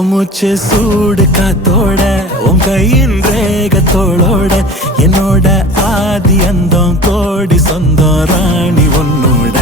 மூச்சு சூடு காத்தோட உன் கையின் ரேகத்தோளோட என்னோட ஆதி அந்தம் கோடி சொந்தம் ராணி உன்னோட